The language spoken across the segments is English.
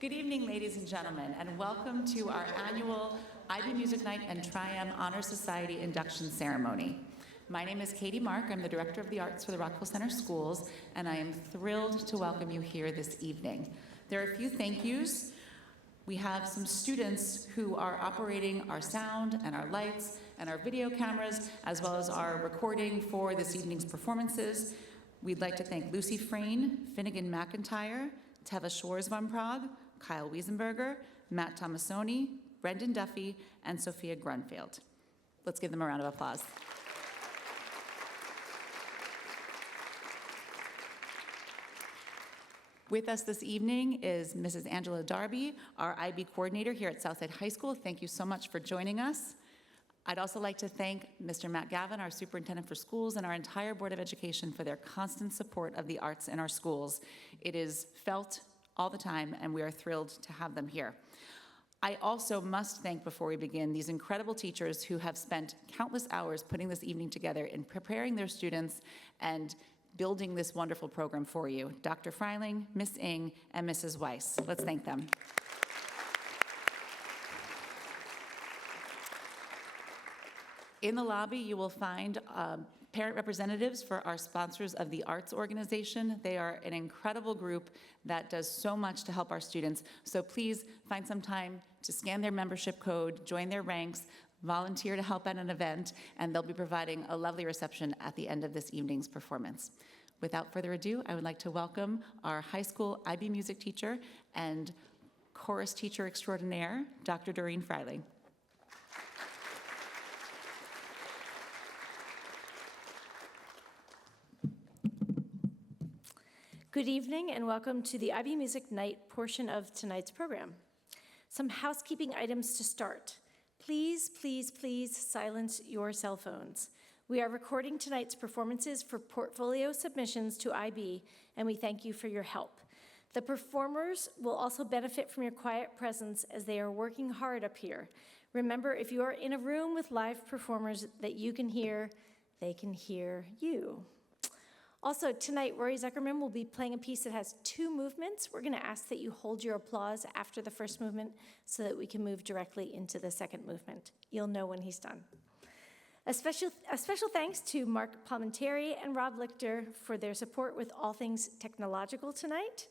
Good evening, ladies and gentlemen, and welcome to our annual IB Music Night and Tri-M Honor Society induction ceremony. My name is Katie Mark. I'm the Director of the Arts for the Rockville Center Schools, and I am thrilled to welcome you here this evening. There are a few thank yous. We have some students who are operating our sound and our lights and our video cameras, as well as our recording for this evening's performances. We'd like to thank Lucy Frayne, Finnegan McIntyre, Teva Shores von Prague, Kyle Wiesenberger, Matt Tomasoni, Brendan Duffy, and Sophia Grunfeld. Let's give them a round of applause. With us this evening is Mrs. Angela Darby, our IB coordinator here at Southside High School. Thank you so much for joining us. I'd also like to thank Mr. Matt Gavin, our superintendent for schools, and our entire Board of Education for their constant support of the arts in our schools. It is felt all the time, and we are thrilled to have them here. I also must thank, before we begin, these incredible teachers who have spent countless hours putting this evening together in preparing their students and building this wonderful program for you. Dr. Freiling, Miss Ng, and Mrs. Weiss. Let's thank them. In the lobby, you will find parent representatives for our sponsors of the Arts Organization. They are an incredible group that does so much to help our students. So please find some time to scan their membership code, join their ranks, volunteer to help at an event, and they'll be providing a lovely reception at the end of this evening's performance. Without further ado, I would like to welcome our high school IB music teacher and chorus teacher extraordinaire, Dr. Doreen Freiling. Good evening and welcome to the IB Music Night portion of tonight's program. Some housekeeping items to start. Please, please, please silence your cell phones. We are recording tonight's performances for portfolio submissions to IB, and we thank you for your help. The performers will also benefit from your quiet presence as they are working hard up here. Remember, if you are in a room with live performers that you can hear, they can hear you. Also, tonight, Rory Zuckerman will be playing a piece that has two movements. We're going to ask that you hold your applause after the first movement so that we can move directly into the second movement. You'll know when he's done. A special thanks to Mark Palmenteri and Rob Lichter for their support with all things technological tonight.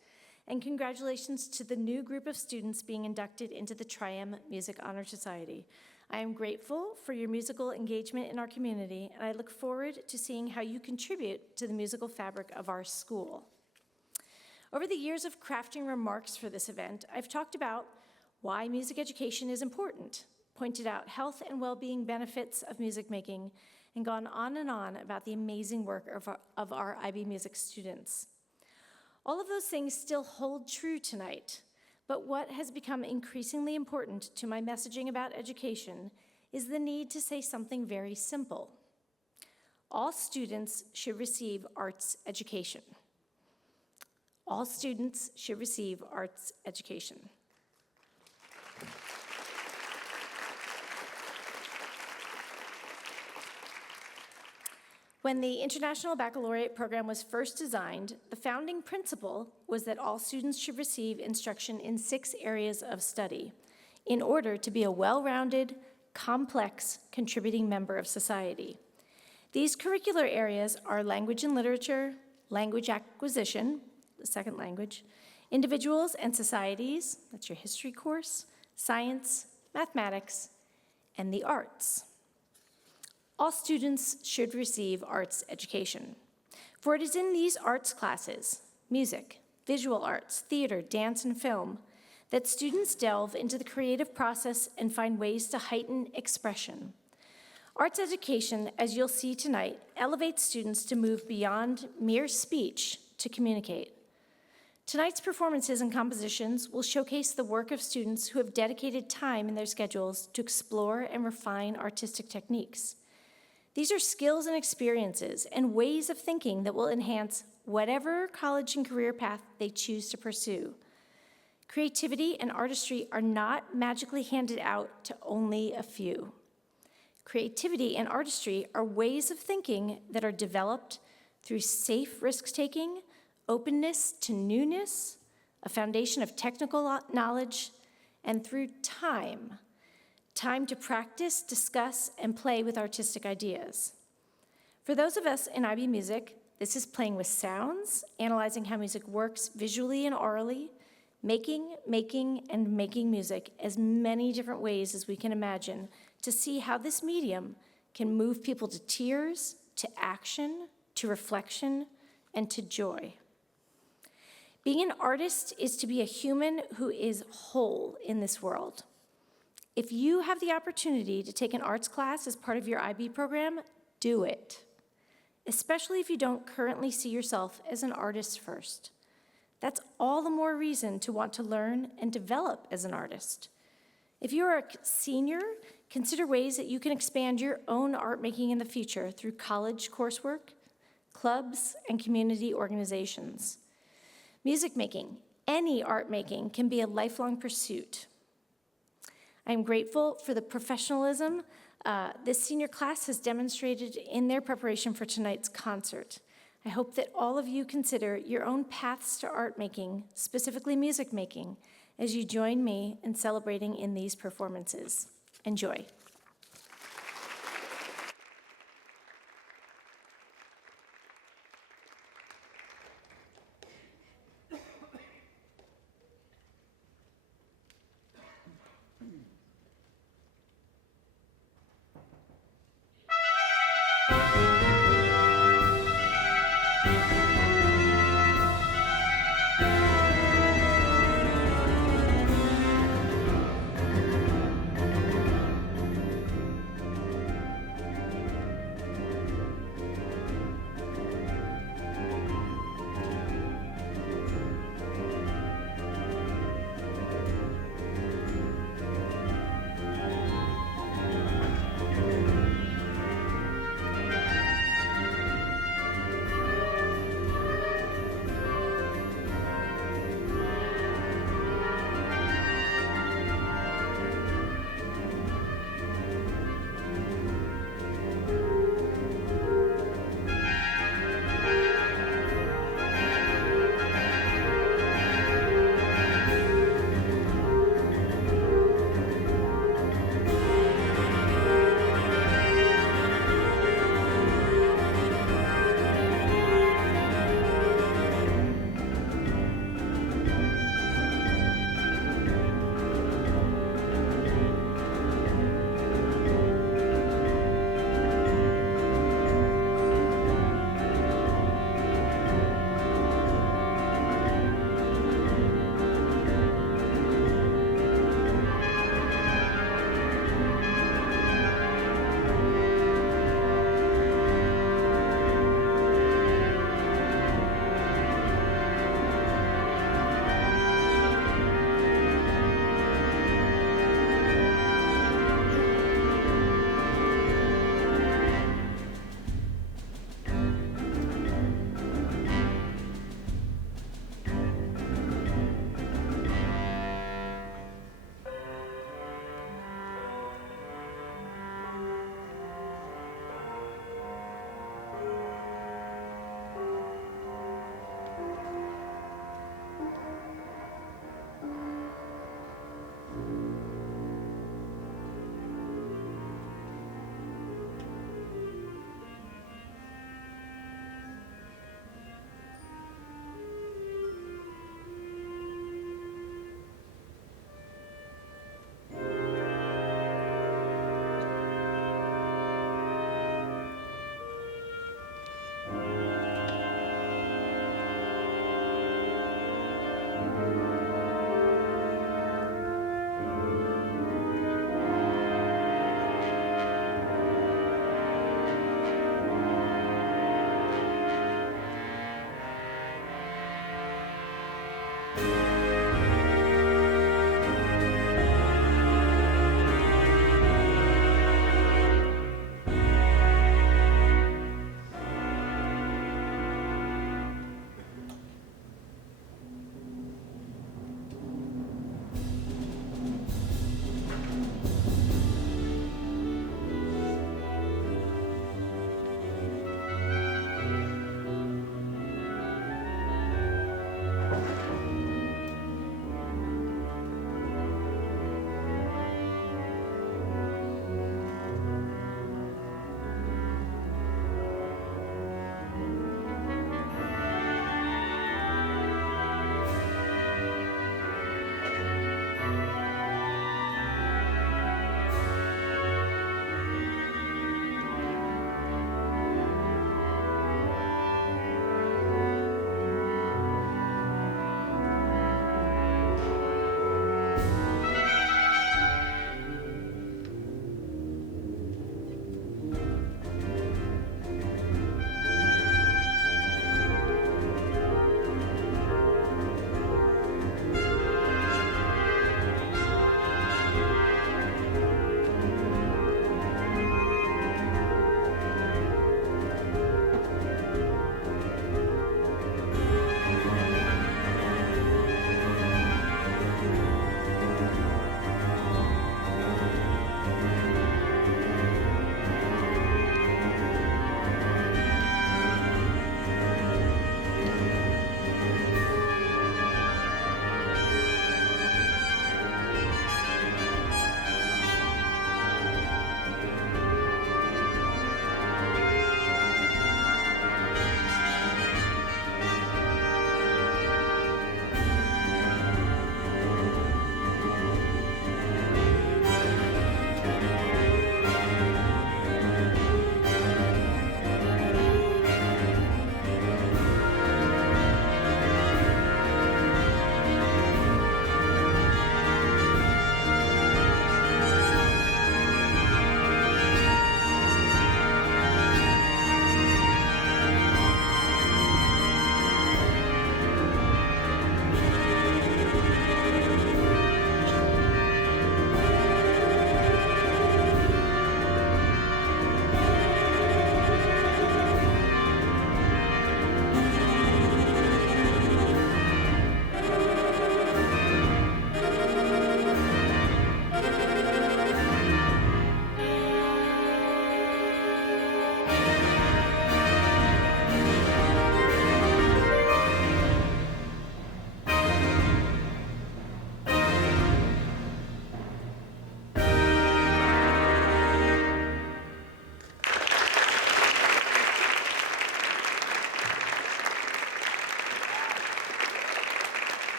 And congratulations to the new group of students being inducted into the Tri-M Music Honor Society. I am grateful for your musical engagement in our community, and I look forward to seeing how you contribute to the musical fabric of our school. Over the years of crafting remarks for this event, I've talked about why music education is important, pointed out health and well-being benefits of music making, and gone on about the amazing work of our IB music students. All of those things still hold true tonight. But what has become increasingly important to my messaging about education is the need to say something very simple. All students should receive arts education. All students should receive arts education. When the International Baccalaureate program was first designed, the founding principle was that all students should receive instruction in 6 areas of study in order to be a well-rounded, complex, contributing member of society. These curricular areas are language and literature, language acquisition, the second language, individuals and societies, that's your history course, science, mathematics, and the arts. All students should receive arts education, for it is in these arts classes, music, visual arts, theater, dance, and film, that students delve into the creative process and find ways to heighten expression. Arts education, as you'll see tonight, elevates students to move beyond mere speech to communicate. Tonight's performances and compositions will showcase the work of students who have dedicated time in their schedules to explore and refine artistic techniques. These are skills and experiences and ways of thinking that will enhance whatever college and career path they choose to pursue. Creativity and artistry are not magically handed out to only a few. Creativity and artistry are ways of thinking that are developed through safe risk-taking, openness to newness, a foundation of technical knowledge, and through time to practice, discuss, and play with artistic ideas. For those of us in IB Music, this is playing with sounds, analyzing how music works visually and aurally, making music as many different ways as we can imagine to see how this medium can move people to tears, to action, to reflection, and to joy. Being an artist is to be a human who is whole in this world. If you have the opportunity to take an arts class as part of your IB program, do it, especially if you don't currently see yourself as an artist first. That's all the more reason to want to learn and develop as an artist. If you're a senior, consider ways that you can expand your own art making in the future through college coursework, clubs, and community organizations. Music making, any art making, can be a lifelong pursuit. I am grateful for the professionalism this senior class has demonstrated in their preparation for tonight's concert. I hope that all of you consider your own paths to art making, specifically music making, as you join me in celebrating in these performances. Enjoy.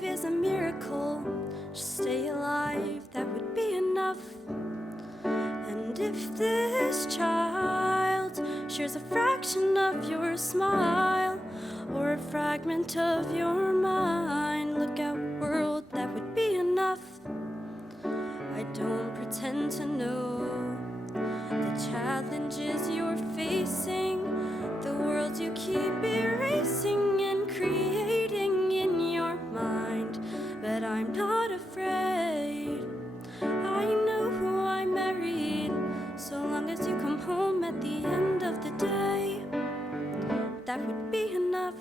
alive is a miracle. Just stay alive, that would be enough. And if this child shares a fraction of your smile, or a fragment of your mind, look out world, that would be enough. I don't pretend to know the challenges you're facing, the world you keep erasing and creating in your mind. But I'm not afraid, I know who I married. So long as you come home at the end of the day, that would be enough.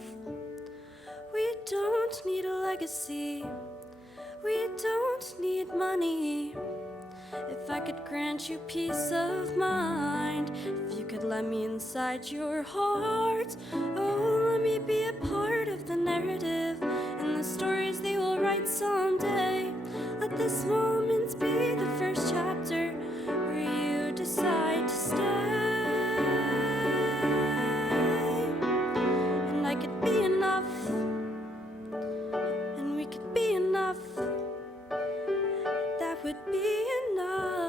We don't need a legacy, we don't need money. If I could grant you peace of mind, if you could let me inside your heart, oh, let me be a part of the narrative and the stories they will write someday. Let this moment be the first chapter where you decide to stay. And I could be enough, and we could be enough. That would be enough.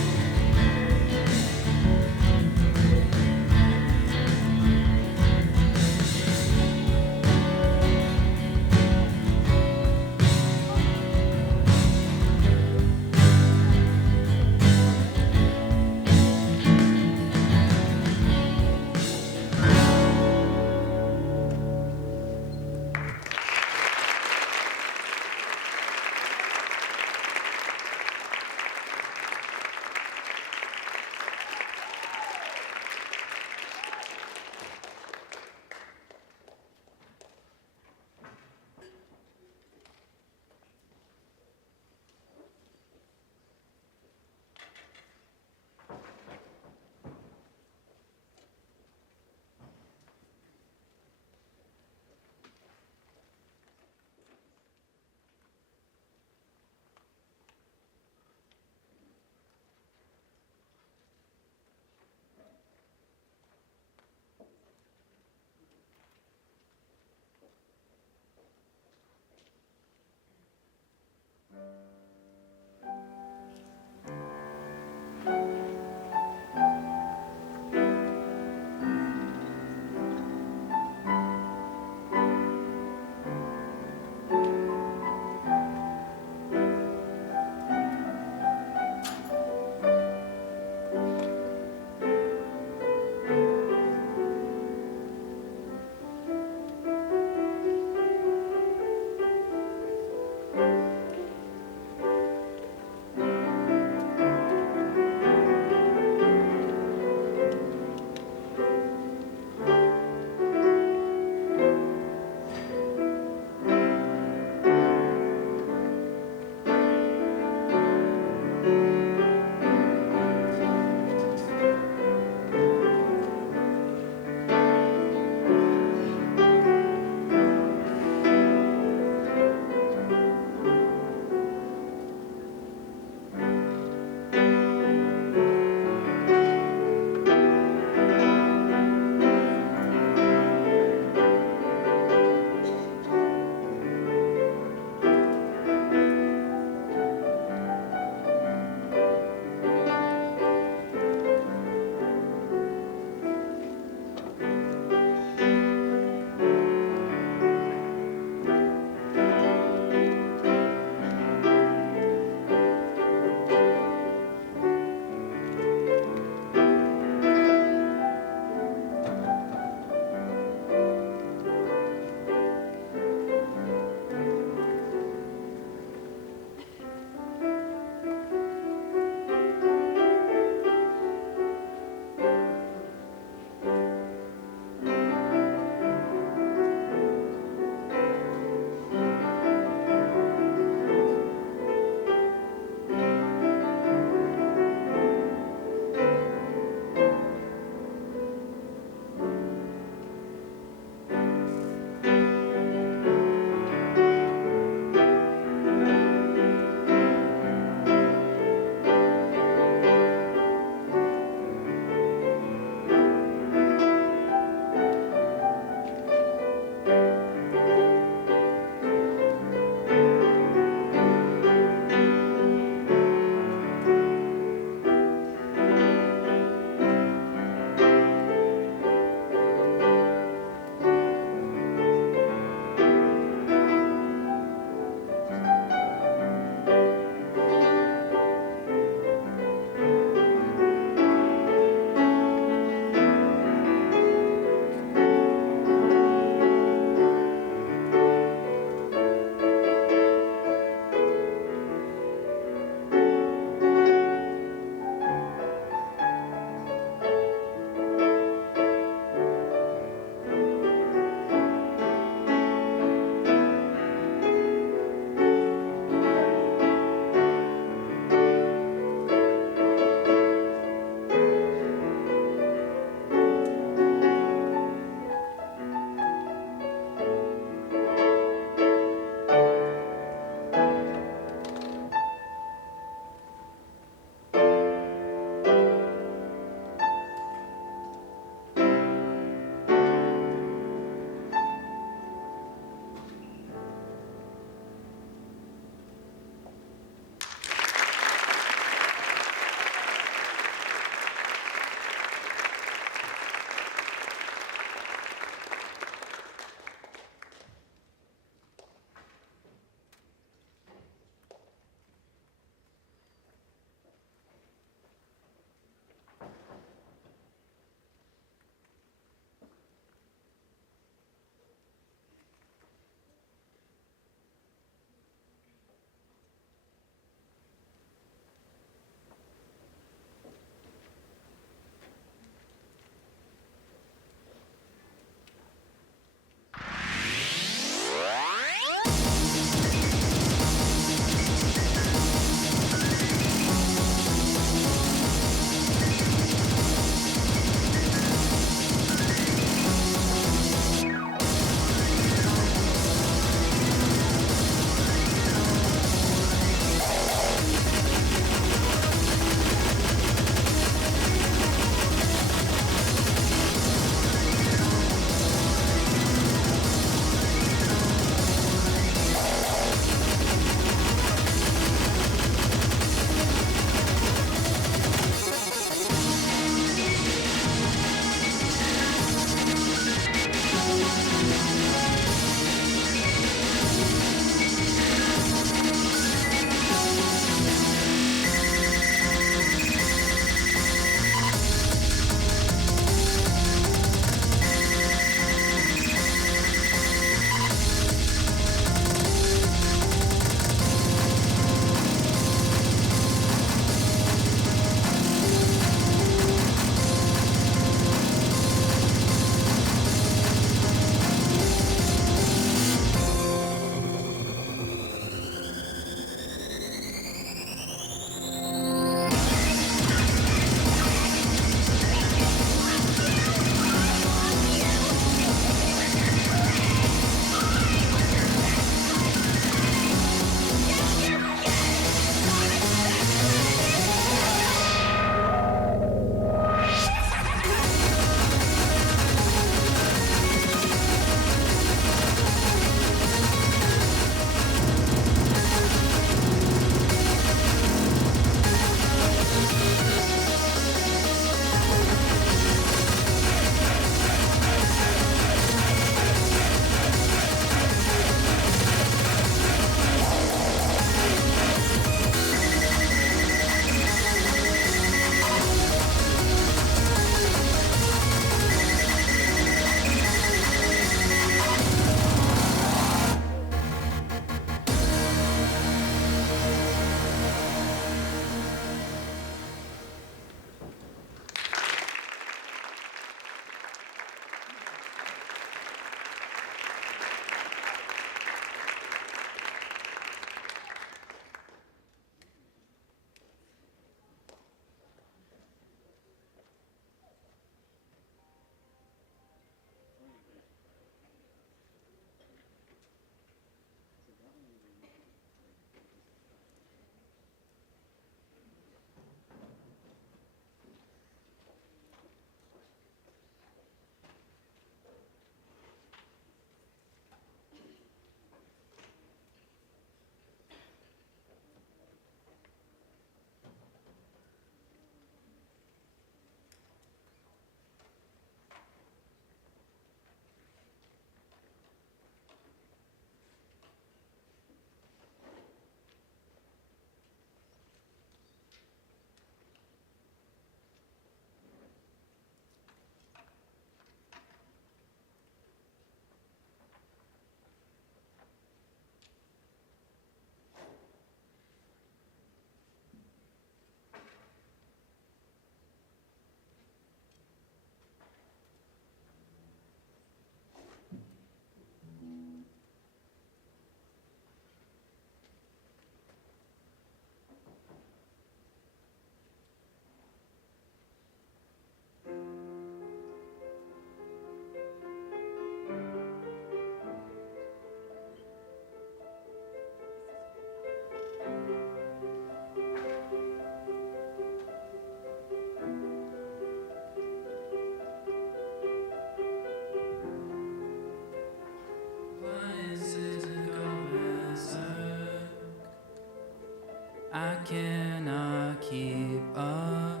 I cannot keep up,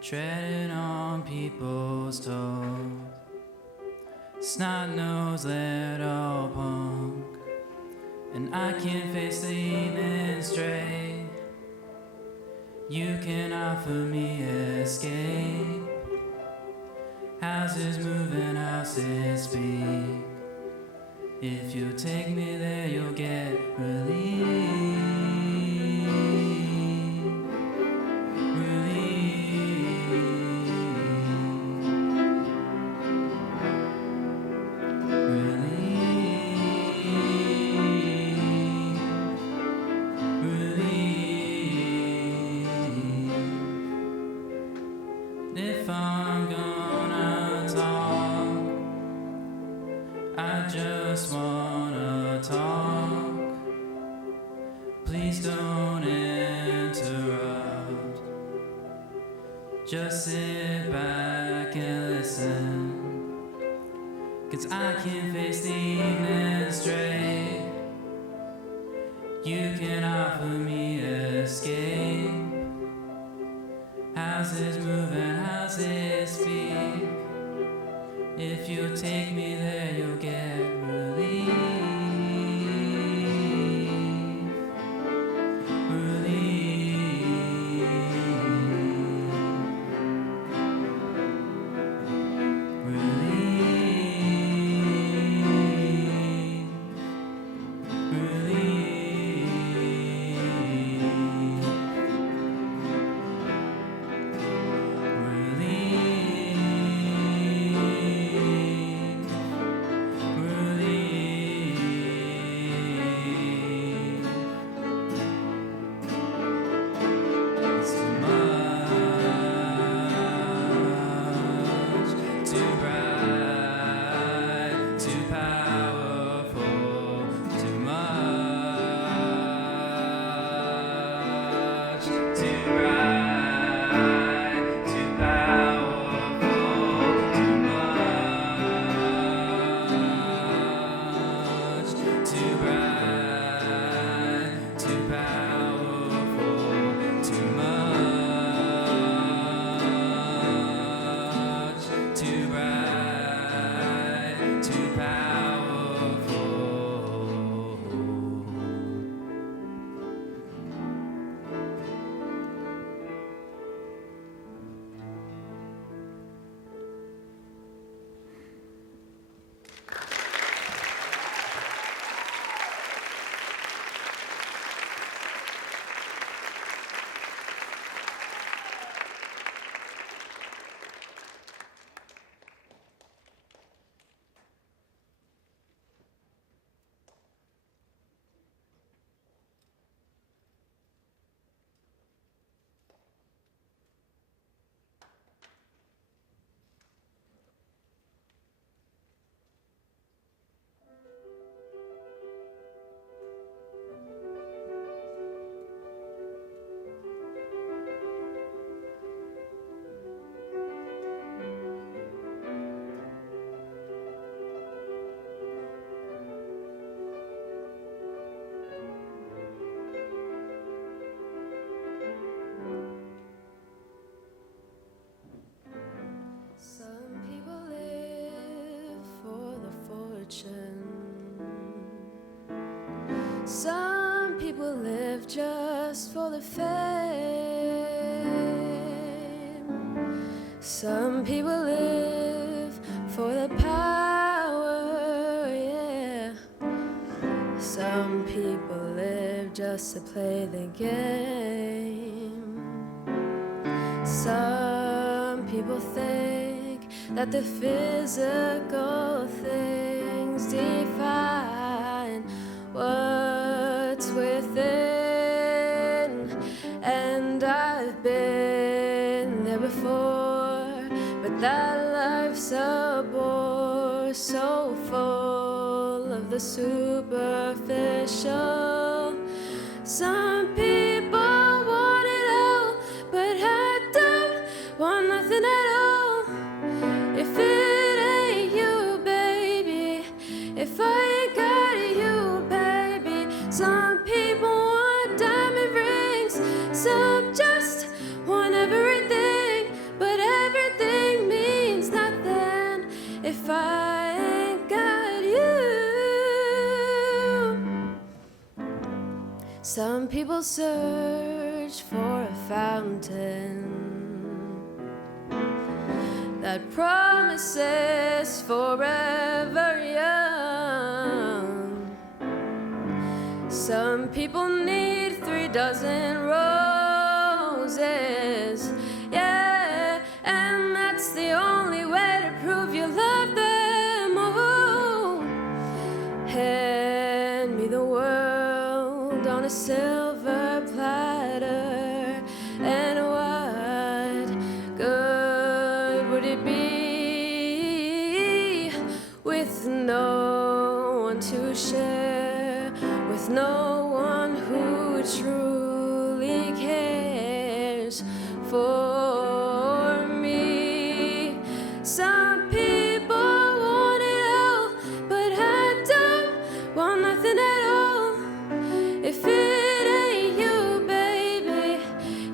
treading on people's toes. Snot-nosed little punk, and I can't face the evening straight. You can offer me escape. Houses moving, houses speak. If you take me there, you'll get relief. If I'm gonna talk, I just wanna talk. Please don't interrupt. Just sit back and listen, 'cause I can't face the evening straight. You can offer me escape. Houses moving, houses speak. If you take me there, you'll get relief. Some people live just for the fame. Some people live for the power, yeah. Some people live just to play the game. Some people think that the physical things define what's within, and I've been there before, but that life's a bore, so full of the superficial. Some people want it all, but I don't want nothing at all. If it ain't you, baby, if I ain't got you, baby. Some people want diamond Some people search for a fountain that promises forever young. Some people need 3 dozen roses, yeah, and that's the only way to prove you love them. Oh, hand me the world on a silver platter, and what good would it be with no one to share, with no one who truly cares for me? Some people want it all, but I don't want nothing at all. If it ain't you, baby,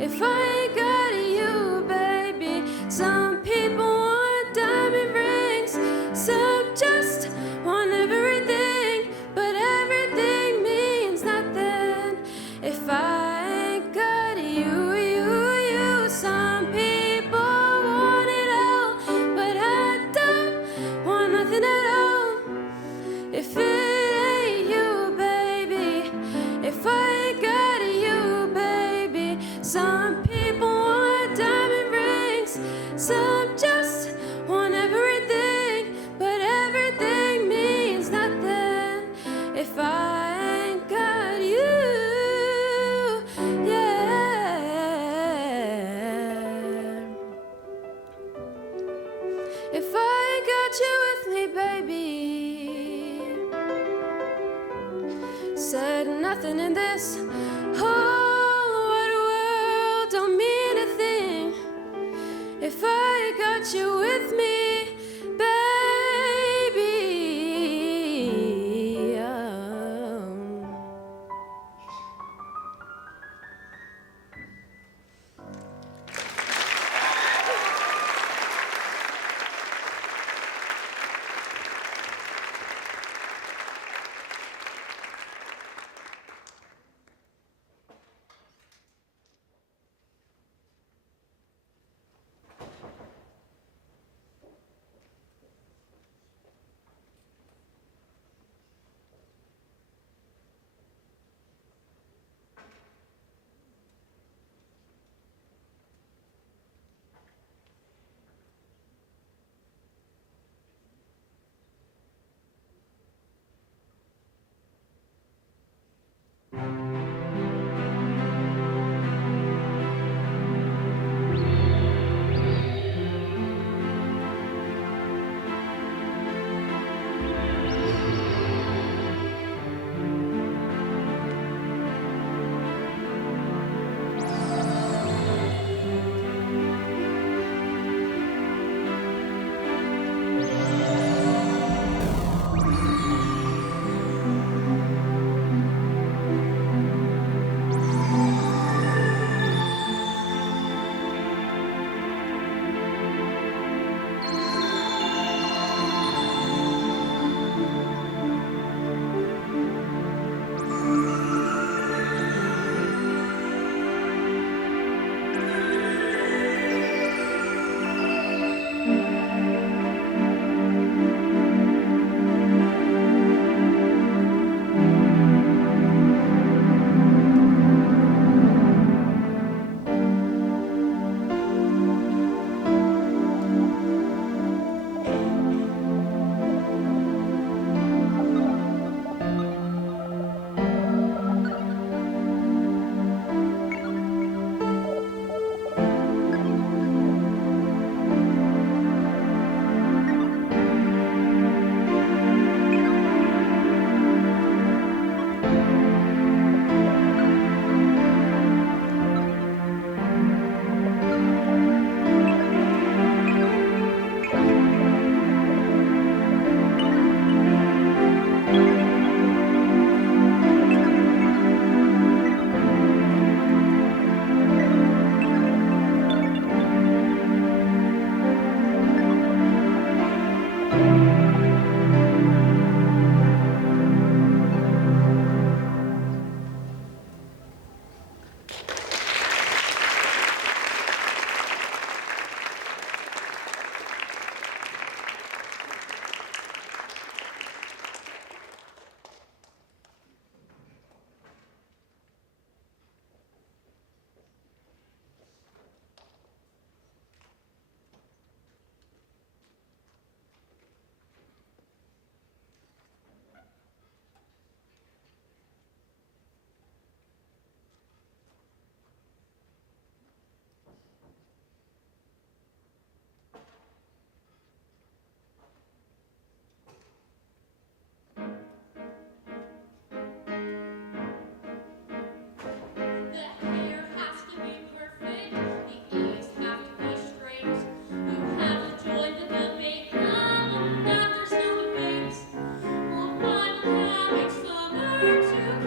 if I ain't got you, baby. Some people want diamond rings, some just want everything, but everything means nothing if I ain't got you, you. Some people want it all, but I don't want nothing at all. If it ain't you, baby, if I ain't got you, baby. Some people want diamond rings, some just want everything, but everything means nothing if I ain't got you, yeah. If I ain't got you with me, baby, said nothing in this whole wide world don't mean a thing if I ain't got you with me, baby.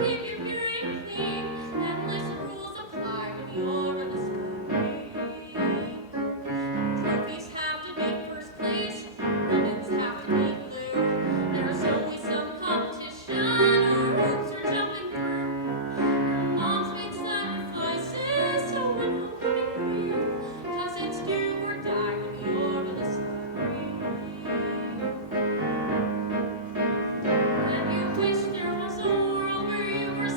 And you wish there was a world where you were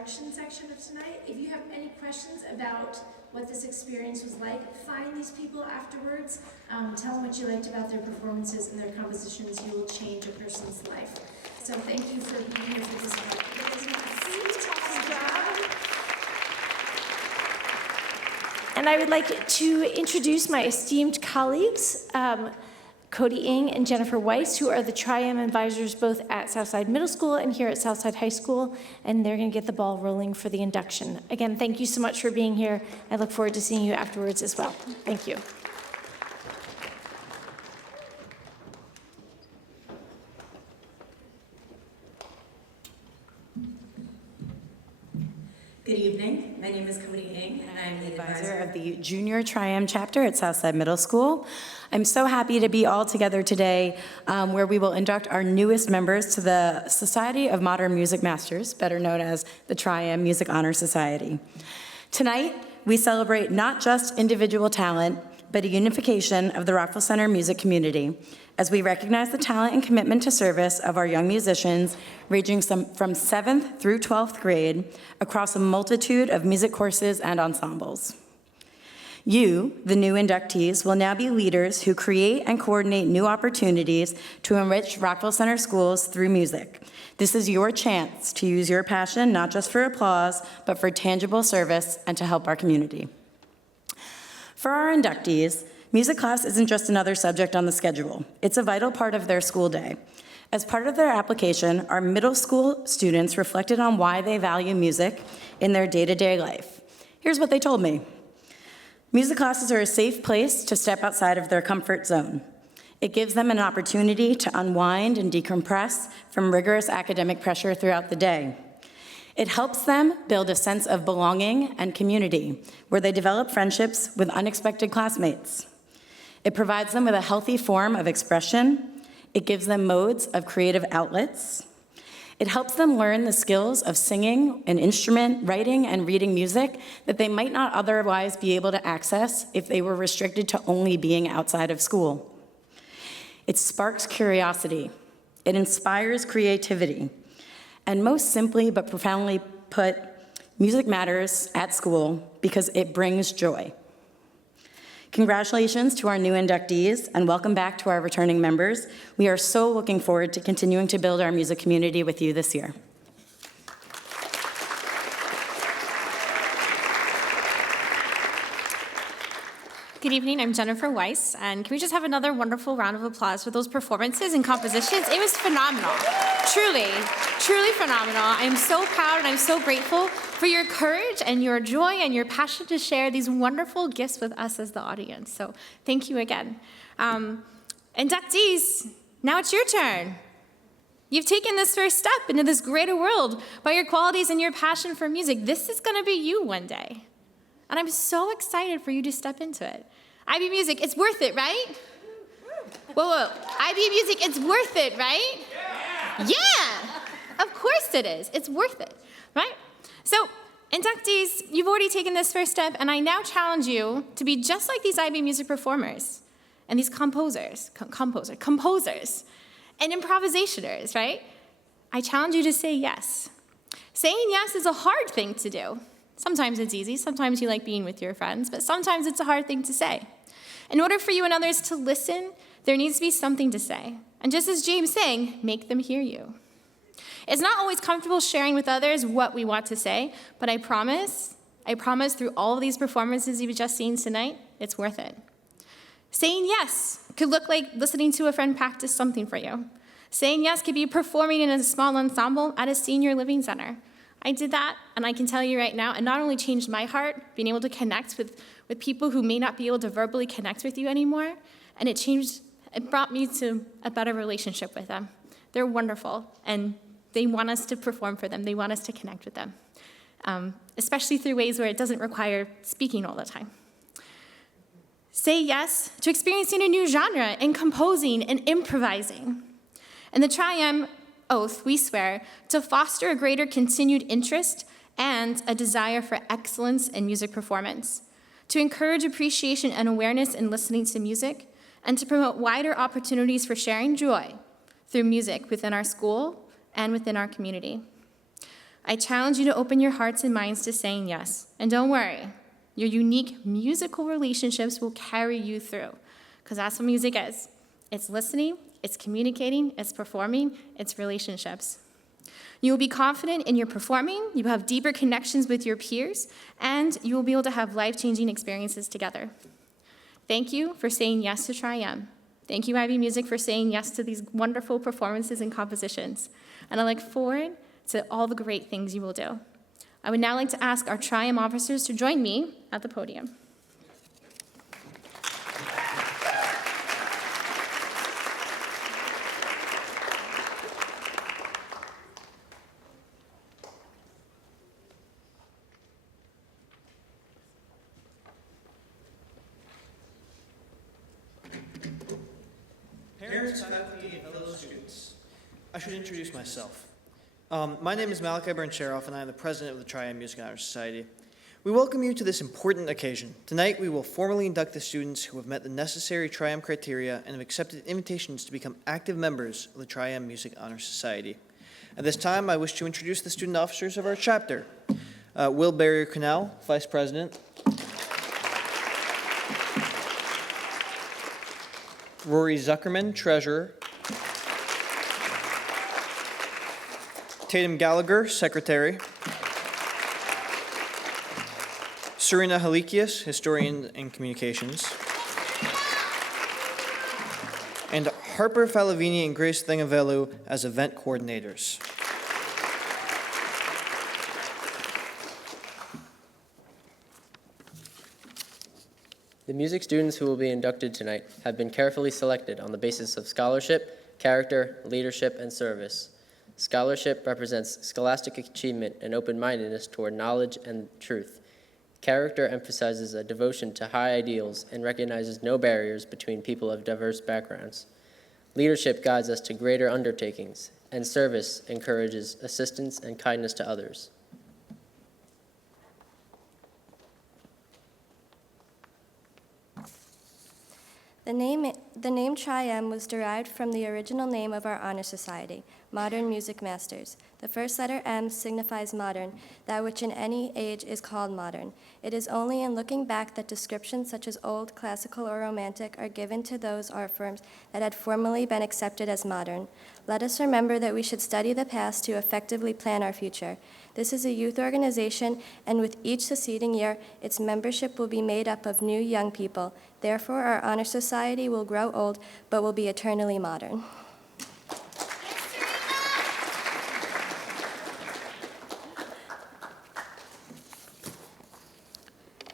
induction section of tonight. If you have any questions about what this experience was like, find these people afterwards. Tell them what you liked about their performances and their compositions. You will change a person's life. So thank you for being here for this job. And I would like to introduce my esteemed colleagues, Cody Ng and Jennifer Weiss, who are the Tri-M advisors both at Southside Middle School and here at Southside High School, and they're going to get the ball rolling for the induction. Again, thank you so much for being here. I look forward to seeing you afterwards as well. Thank you. Good evening. My name is Cody Ng, and I'm the advisor of the Junior Tri-M chapter at Southside Middle School. I'm so happy to be all together today where we will induct our newest members to the Society of Modern Music Masters, better known as the Tri-M Music Honor Society. Tonight, we celebrate not just individual talent, but a unification of the Rockville Center music community as we recognize the talent and commitment to service of our young musicians ranging from 7th through 12th grade across a multitude of music courses and ensembles. You, the new inductees, will now be leaders who create and coordinate new opportunities to enrich Rockville Center schools through music. This is your chance to use your passion not just for applause, but for tangible service and to help our community. For our inductees, music class isn't just another subject on the schedule. It's a vital part of their school day. As part of their application, our middle school students reflected on why they value music in their day-to-day life. Here's what they told me. Music classes are a safe place to step outside of their comfort zone. It gives them an opportunity to unwind and decompress from rigorous academic pressure throughout the day. It helps them build a sense of belonging and community, where they develop friendships with unexpected classmates. It provides them with a healthy form of expression. It gives them modes of creative outlets. It helps them learn the skills of singing, an instrument, writing, and reading music that they might not otherwise be able to access if they were restricted to only being outside of school. It sparks curiosity. It inspires creativity. And most simply but profoundly put, music matters at school because it brings joy. Congratulations to our new inductees, and welcome back to our returning members. We are so looking forward to continuing to build our music community with you this year. Good evening, I'm Jennifer Weiss, and can we just have another wonderful round of applause for those performances and compositions? It was phenomenal. Truly, truly phenomenal. I am so proud and I'm so grateful for your courage and your joy and your passion to share these wonderful gifts with us as the audience. So thank you again. Inductees, now it's your turn. You've taken this first step into this greater world by your qualities and your passion for music. This is going to be you one day. And I'm so excited for you to step into it. IB Music, it's worth it, right? Whoa. IB Music, it's worth it, right? Yeah! Of course it is. It's worth it, right? So, inductees, you've already taken this first step, and I now challenge you to be just like these IB Music performers and these composers, and improvisationers, right? I challenge you to say yes. Saying yes is a hard thing to do. Sometimes it's easy, sometimes you like being with your friends, but sometimes it's a hard thing to say. In order for you and others to listen, there needs to be something to say. And just as James sang, make them hear you. It's not always comfortable sharing with others what we want to say, but I promise through all of these performances you've just seen tonight, it's worth it. Saying yes could look like listening to a friend practice something for you. Saying yes could be performing in a small ensemble at a senior living center. I did that, and I can tell you right now, it not only changed my heart, being able to connect with people who may not be able to verbally connect with you anymore, and it brought me to a better relationship with them. They're wonderful, and they want us to perform for them. They want us to connect with them, especially through ways where it doesn't require speaking all the time. Say yes to experiencing a new genre in composing and improvising. In the Tri-M oath, we swear to foster a greater continued interest and a desire for excellence in music performance, to encourage appreciation and awareness in listening to music, and to promote wider opportunities for sharing joy through music within our school and within our community. I challenge you to open your hearts and minds to saying yes. And don't worry, your unique musical relationships will carry you through, because that's what music is. It's listening, it's communicating, it's performing, it's relationships. You will be confident in your performing, you will have deeper connections with your peers, and you will be able to have life-changing experiences together. Thank you for saying yes to Tri-M. Thank you, IB Music, for saying yes to these wonderful performances and compositions. And I look forward to all the great things you will do. I would now like to ask our Tri-M officers to join me at the podium. Parents, faculty, and fellow students, I should introduce myself. My name is Malachi Berncheroff, and I am the president of the Tri-M Music Honor Society. We welcome you to this important occasion. Tonight, we will formally induct the students who have met the necessary Tri-M criteria and have accepted invitations to become active members of the Tri-M Music Honor Society. At this time, I wish to introduce the student officers of our chapter. Will Barrier-Canal, Vice President. Rory Zuckerman, Treasurer. Tatum Gallagher, Secretary. Serena Halikias, Historian and Communications. And Harper Falavini and Grace Thingavelu as Event Coordinators. The music students who will be inducted tonight have been carefully selected on the basis of scholarship, character, leadership, and service. Scholarship represents scholastic achievement and open-mindedness toward knowledge and truth. Character emphasizes a devotion to high ideals and recognizes no barriers between people of diverse backgrounds. Leadership guides us to greater undertakings, and service encourages assistance and kindness to others. The name Tri-M was derived from the original name of our honor society, Modern Music Masters. The first letter M signifies modern, that which in any age is called modern. It is only in looking back that descriptions such as old, classical, or romantic are given to those art forms that had formerly been accepted as modern. Let us remember that we should study the past to effectively plan our future. This is a youth organization, and with each succeeding year, its membership will be made up of new young people. Therefore, our honor society will grow old, but will be eternally modern.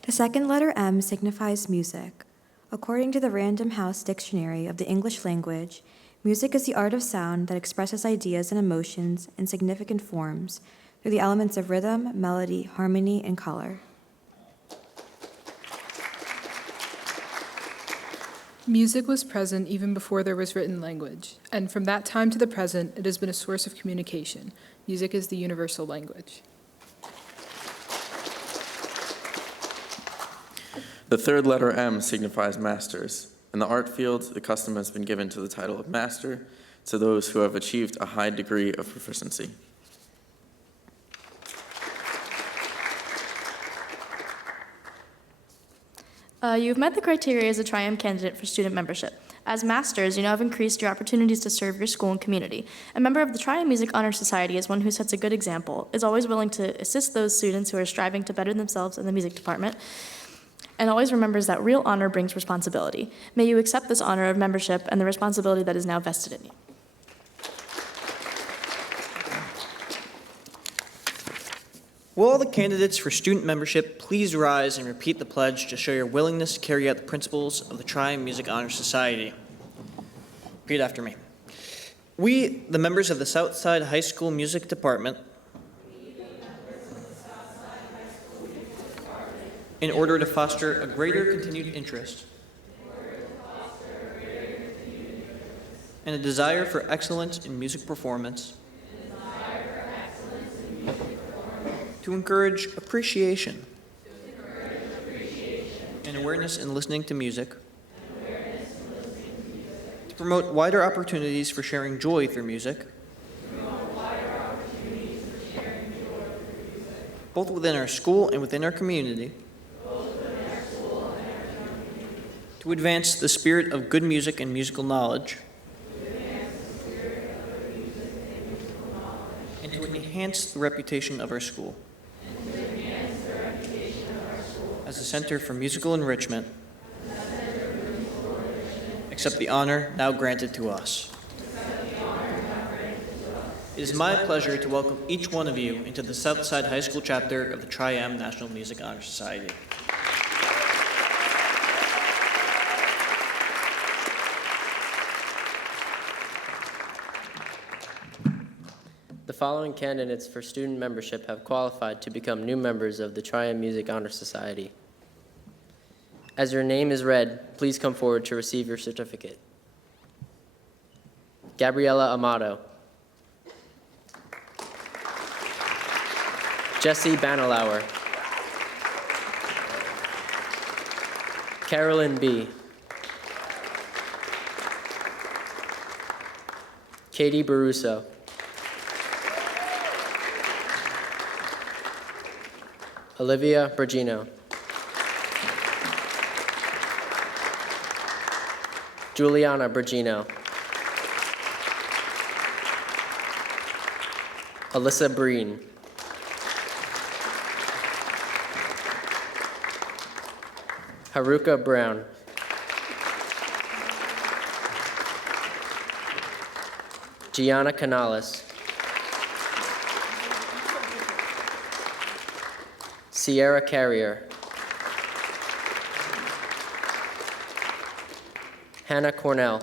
The second letter M signifies music. According to the Random House Dictionary of the English Language, music is the art of sound that expresses ideas and emotions in significant forms through the elements of rhythm, melody, harmony, and color. Music was present even before there was written language, and from that time to the present, it has been a source of communication. Music is the universal language. The third letter M signifies masters. In the art field, the custom has been given to the title of master to those who have achieved a high degree of proficiency. You've met the criteria as a Tri-M candidate for student membership. As masters, you now have increased your opportunities to serve your school and community. A member of the Tri-M Music Honor Society is one who sets a good example, is always willing to assist those students who are striving to better themselves in the music department, and always remembers that real honor brings responsibility. May you accept this honor of membership and the responsibility that is now vested in you. Will all the candidates for student membership please rise and repeat the pledge to show your willingness to carry out the principles of the Tri-M Music Honor Society? Repeat after me. We, the members of the Southside High School Music Department, in order to foster a greater continued interest and a desire for excellence in music performance, to encourage appreciation and awareness in listening to music, to promote wider opportunities for sharing joy through music, both within our school and within our community, to advance the spirit of good music and musical knowledge, and to enhance the reputation of our school as a center for musical enrichment, accept the honor now granted to us. It is my pleasure to welcome each one of you into the Southside High School chapter of the Tri-M National Music Honor Society. The following candidates for student membership have qualified to become new members of the Tri-M Music Honor Society. As your name is read, please come forward to receive your certificate. Gabriela Amato. Jesse Banalauer. Carolyn B. Katie Baruso. Olivia Bergino. Juliana Bergino. Alyssa Breen. Haruka Brown. Gianna Canales. Sierra Carrier. Hannah Cornell.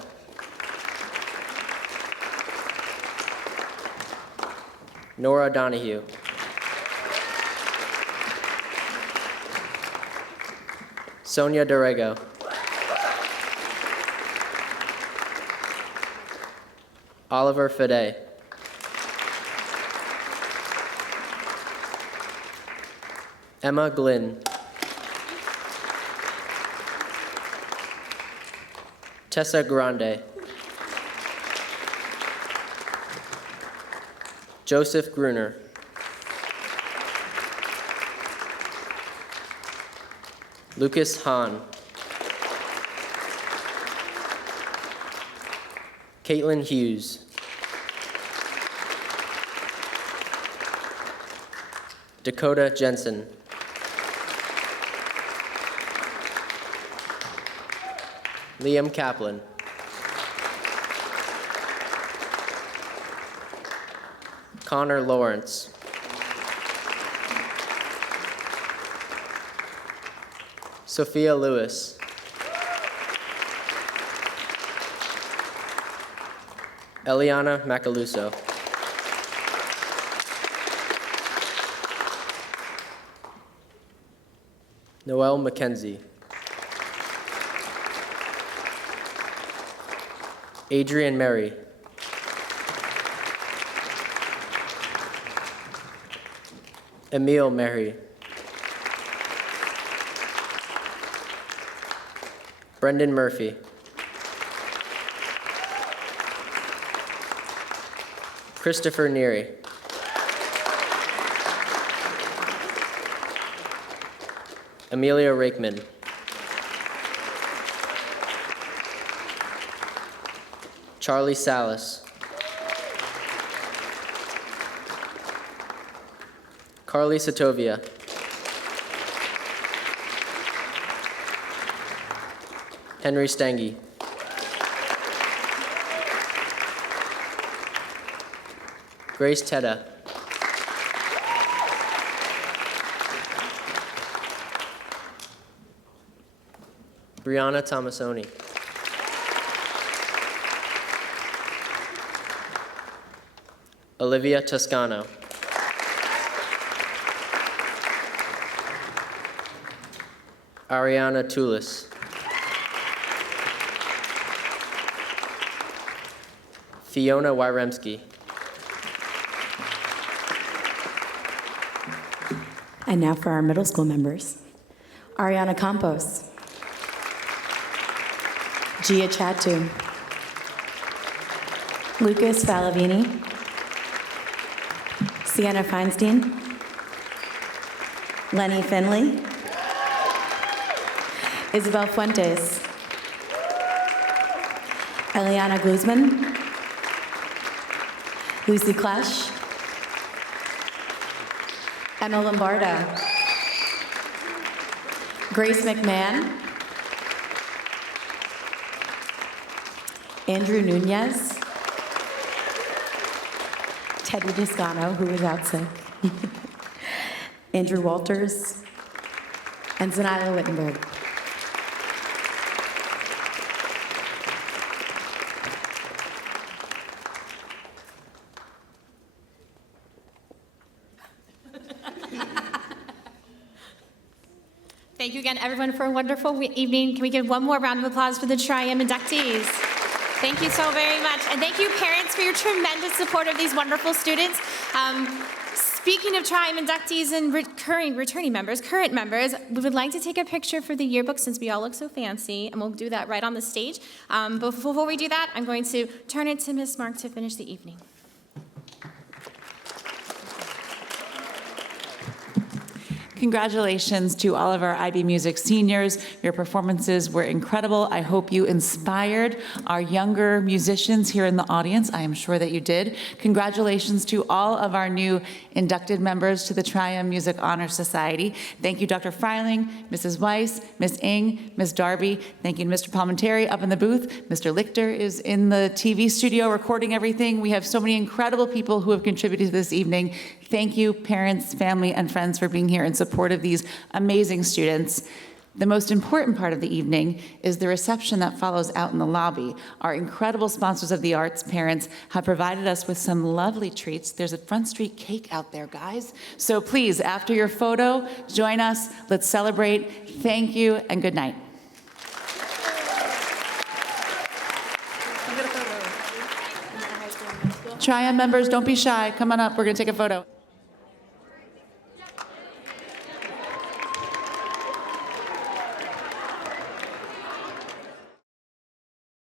Nora Donahue. Sonia Dorego. Oliver Fede. Emma Glynn. Tessa Grande. Joseph Gruner. Lucas Hahn. Caitlin Hughes. Dakota Jensen. Liam Kaplan. Connor Lawrence. Sophia Lewis. Eliana Macaluso. Noelle McKenzie. Adrian Mary. Emile Mary. Brendan Murphy. Christopher Neary. Amelia Rakeman. Charlie Salas. Carly Satovia. Henry Stange. Grace Tedda. Brianna Tomasoni. Olivia Toscano. Ariana Tulis. Fiona Wyremski. And now for our middle school members. Ariana Campos. Gia Chatu. Lucas Falavini. Sienna Feinstein. Lenny Finley, Isabel Fuentes, Eliana Guzman, Lucy Clash, Emma Lombardo, Grace McMahon, Andrew Nunez, Teddy Descano, who was out sick, Andrew Walters, and Zanila Wittenberg. Thank you again, everyone, for a wonderful evening. Can we give one more round of applause for the Tri-M inductees? Thank you so very much. And thank you, parents, for your tremendous support of these wonderful students. Speaking of Tri-M inductees and returning members, current members, we would like to take a picture for the yearbook since we all look so fancy, and we'll do that right on the stage. Before we do that, I'm going to turn it to Ms. Mark to finish the evening. Congratulations to all of our IB Music seniors. Your performances were incredible. I hope you inspired our younger musicians here in the audience. I am sure that you did. Congratulations to all of our new inducted members to the Tri-M Music Honor Society. Thank you, Dr. Freiling, Mrs. Weiss, Ms. Ng, Ms. Darby. Thank you to Mr. Palmentary up in the booth. Mr. Lichter is in the TV studio recording everything. We have so many incredible people who have contributed to this evening. Thank you, parents, family, and friends, for being here in support of these amazing students. The most important part of the evening is the reception that follows out in the lobby. Our incredible sponsors of the arts, parents, have provided us with some lovely treats. There's a Front Street cake out there, guys. So please, after your photo, join us. Let's celebrate. Thank you, and good night. Tri-M members, don't be shy. Come on up. We're going to take a photo.